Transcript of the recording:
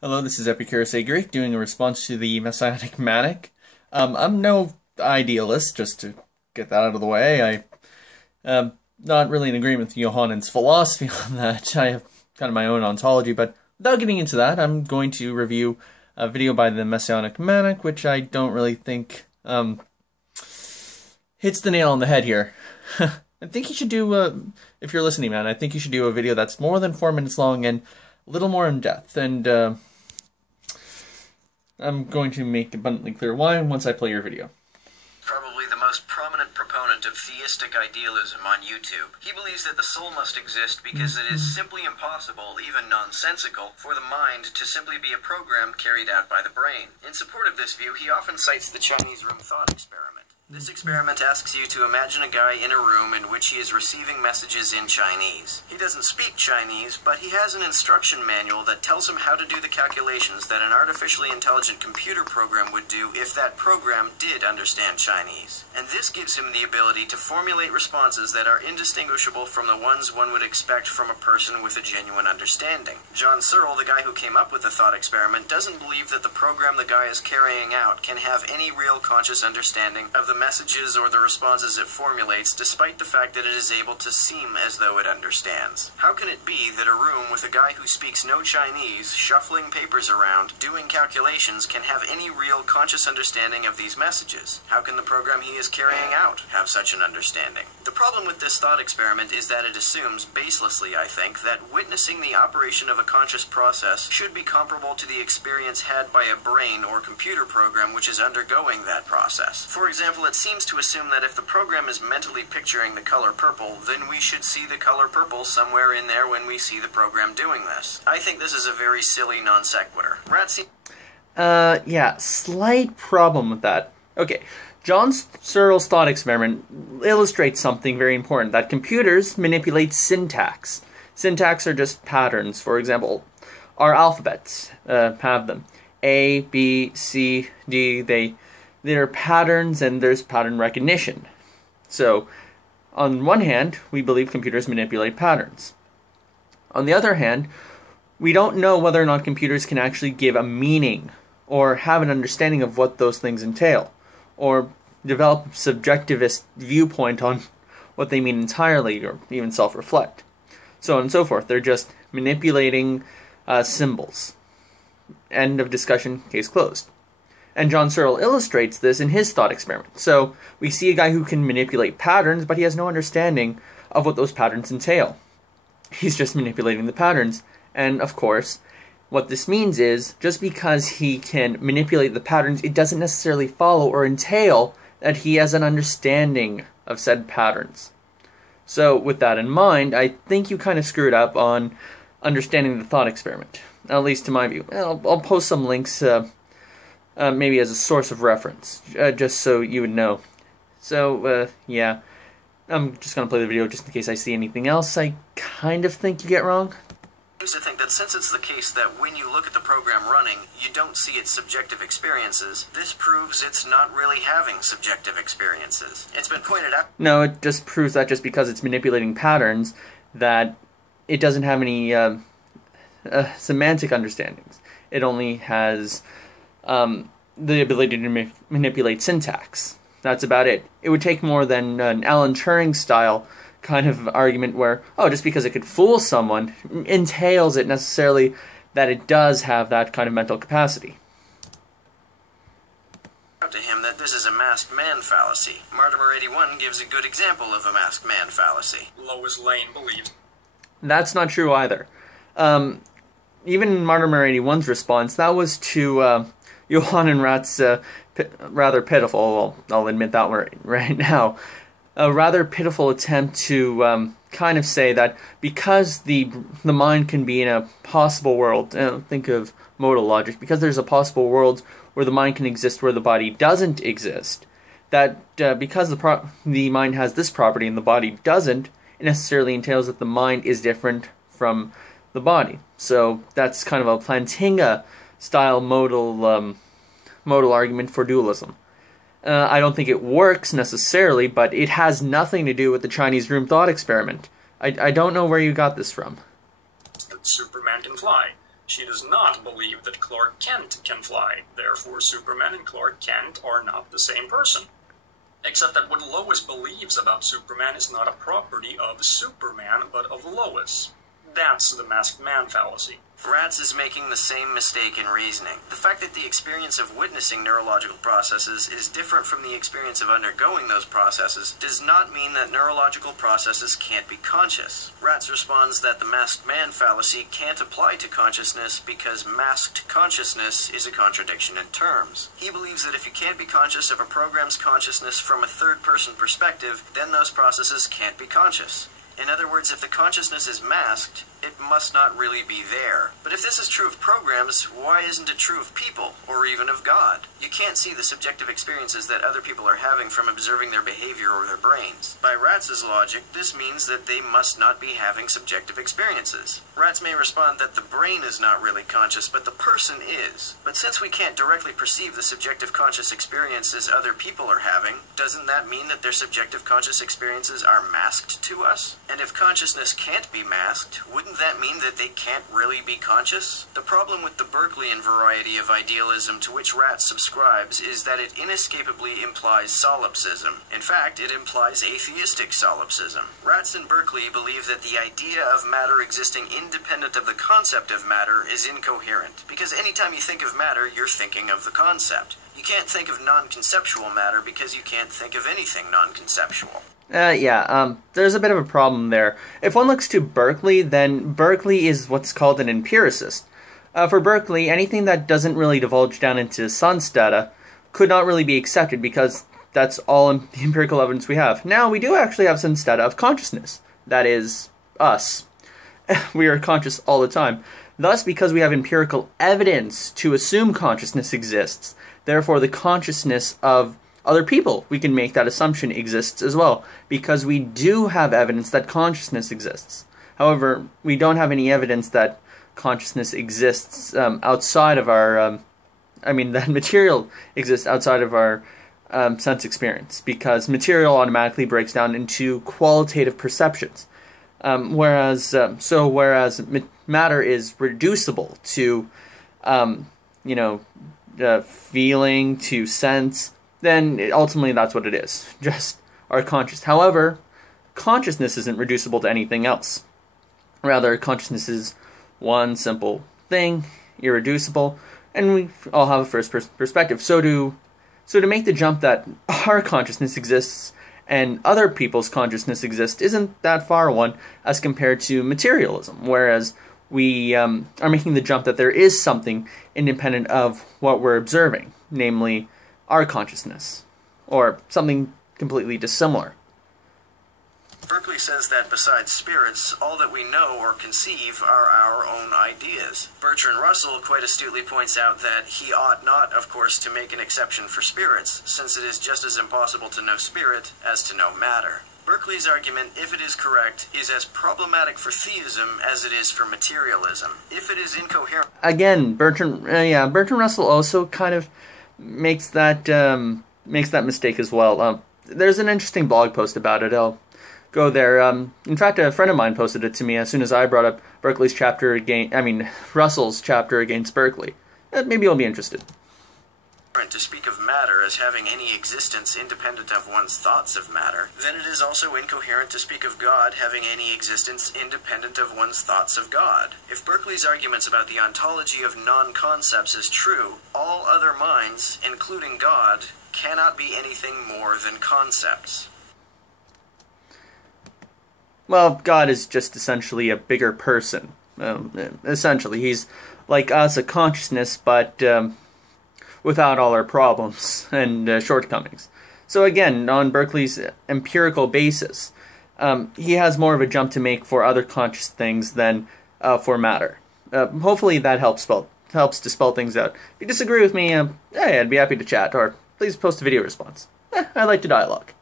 Hello, this is Epicurus A. Greek doing a response to the Messianic Manic. I'm no idealist, just to get that out of the way. I'm not really in agreement with Johannen's philosophy on that. I have kind of my own ontology, but without getting into that, I'm going to review a video by the Messianic Manic, which I don't really think hits the nail on the head here. I think you should do, if you're listening, man, I think you should do a video that's more than 4 minutes long and a little more in depth, and I'm going to make abundantly clear why once I play your video. Probably the most prominent proponent of theistic idealism on YouTube. He believes that the soul must exist because it is simply impossible, even nonsensical, for the mind to simply be a program carried out by the brain. In support of this view, he often cites the Chinese room thought experiment. This experiment asks you to imagine a guy in a room in which he is receiving messages in Chinese. He doesn't speak Chinese, but he has an instruction manual that tells him how to do the calculations that an artificially intelligent computer program would do if that program did understand Chinese. And this gives him the ability to formulate responses that are indistinguishable from the ones one would expect from a person with a genuine understanding. John Searle, the guy who came up with the thought experiment, doesn't believe that the program the guy is carrying out can have any real conscious understanding of the messages or the responses it formulates, despite the fact that it is able to seem as though it understands. How can it be that a room with a guy who speaks no Chinese, shuffling papers around, doing calculations, can have any real conscious understanding of these messages? How can the program he is carrying out have such an understanding? The problem with this thought experiment is that it assumes, baselessly I think, that witnessing the operation of a conscious process should be comparable to the experience had by a brain or computer program which is undergoing that process. For example, it seems to assume that if the program is mentally picturing the color purple, then we should see the color purple somewhere in there when we see the program doing this. I think this is a very silly non sequitur. Yeah, slight problem with that. Okay, John Searle's thought experiment illustrates something very important, that computers manipulate syntax. Syntax are just patterns. For example, our alphabets have them. A, B, C, D, there are patterns, and there's pattern recognition. So, on one hand, we believe computers manipulate patterns. On the other hand, we don't know whether or not computers can actually give a meaning or have an understanding of what those things entail, or develop a subjectivist viewpoint on what they mean entirely, or even self-reflect. So on and so forth. They're just manipulating symbols. End of discussion, case closed. And John Searle illustrates this in his thought experiment. So we see a guy who can manipulate patterns, but he has no understanding of what those patterns entail. He's just manipulating the patterns. And of course, what this means is, just because he can manipulate the patterns, it doesn't necessarily follow or entail that he has an understanding of said patterns. So with that in mind, I think you kind of screwed up on understanding the thought experiment, at least to my view. I'll post some links maybe as a source of reference, just so you would know. So, yeah, I'm just going to play the video just in case I see anything else I kind of think you get wrong. I used to think that since it's the case that when you look at the program running, you don't see its subjective experiences, this proves it's not really having subjective experiences. It's been pointed out... No, it just proves that just because it's manipulating patterns, that it doesn't have any semantic understandings. It only has the ability to manipulate syntax. That's about it. It would take more than an Alan Turing style kind of argument where, oh, just because it could fool someone entails it necessarily that it does have that kind of mental capacity. To him that this is a masked man fallacy. Martimer 81 gives a good example of a masked man fallacy. Lois Lane believes. That's not true either. Even in Martimer 81's response, that was to Johann Ratz's rather pitiful, well, I'll admit that right now, a rather pitiful attempt to kind of say that because the mind can be in a possible world, think of modal logic, because there's a possible world where the mind can exist where the body doesn't exist, that because the mind has this property and the body doesn't, it necessarily entails that the mind is different from the body. So that's kind of a Plantinga-style modal argument for dualism. I don't think it works necessarily, but it has nothing to do with the Chinese room thought experiment. I don't know where you got this from. That Superman can fly. She does not believe that Clark Kent can fly, therefore Superman and Clark Kent are not the same person. Except that what Lois believes about Superman is not a property of Superman, but of Lois. That's the masked man fallacy. Raatz is making the same mistake in reasoning. The fact that the experience of witnessing neurological processes is different from the experience of undergoing those processes does not mean that neurological processes can't be conscious. Raatz responds that the masked man fallacy can't apply to consciousness because masked consciousness is a contradiction in terms. He believes that if you can't be conscious of a program's consciousness from a third-person perspective, then those processes can't be conscious. In other words, if the consciousness is masked, it must not really be there. But if this is true of programs, why isn't it true of people, or even of God? You can't see the subjective experiences that other people are having from observing their behavior or their brains. By Ratz's logic, this means that they must not be having subjective experiences. Raatz may respond that the brain is not really conscious, but the person is. But since we can't directly perceive the subjective conscious experiences other people are having, doesn't that mean that their subjective conscious experiences are masked to us? And if consciousness can't be masked, wouldn't that mean that they can't really be conscious? The problem with the Berkeleyan variety of idealism to which Raatz subscribes is that it inescapably implies solipsism. In fact, it implies atheistic solipsism. Raatz and Berkeley believe that the idea of matter existing independent of the concept of matter is incoherent, because anytime you think of matter, you're thinking of the concept. You can't think of non-conceptual matter because you can't think of anything non-conceptual. There's a bit of a problem there. If one looks to Berkeley, then Berkeley is what's called an empiricist. For Berkeley, anything that doesn't really divulge down into sense data could not really be accepted because that's all the empirical evidence we have. Now, we do actually have sense data of consciousness. That is, us. We are conscious all the time. Thus, because we have empirical evidence to assume consciousness exists, therefore the consciousness of other people, we can make that assumption exists as well, because we do have evidence that consciousness exists. However, we don't have any evidence that consciousness exists outside of our, that material exists outside of our sense experience, because material automatically breaks down into qualitative perceptions, whereas matter is reducible to, feeling, to sense. Then ultimately that's what it is, just our conscious. However, consciousness isn't reducible to anything else. Rather, consciousness is one simple thing, irreducible, and we all have a first perspective. So to make the jump that our consciousness exists and other people's consciousness exists isn't that far one as compared to materialism, whereas we are making the jump that there is something independent of what we're observing, namely our consciousness, or something completely dissimilar. Berkeley says that besides spirits, all that we know or conceive are our own ideas. Bertrand Russell quite astutely points out that he ought not, of course, to make an exception for spirits, since it is just as impossible to know spirit as to know matter. Berkeley's argument, if it is correct, is as problematic for theism as it is for materialism. If it is incoherent... Again, Bertrand Russell also kind of makes that mistake as well. There's an interesting blog post about it. I'll go there. In fact, a friend of mine posted it to me as soon as I brought up Russell's chapter against Berkeley. Maybe you'll be interested. To speak of matter as having any existence independent of one's thoughts of matter, then it is also incoherent to speak of God having any existence independent of one's thoughts of God. If Berkeley's arguments about the ontology of non-concepts is true, all other minds, including God, cannot be anything more than concepts. Well, God is just essentially a bigger person. Essentially, he's like us, a consciousness, but without all our problems and shortcomings. So again, on Berkeley's empirical basis, he has more of a jump to make for other conscious things than for matter. Hopefully that helps to spell things out. If you disagree with me, hey, I'd be happy to chat, or please post a video response. I like to dialogue.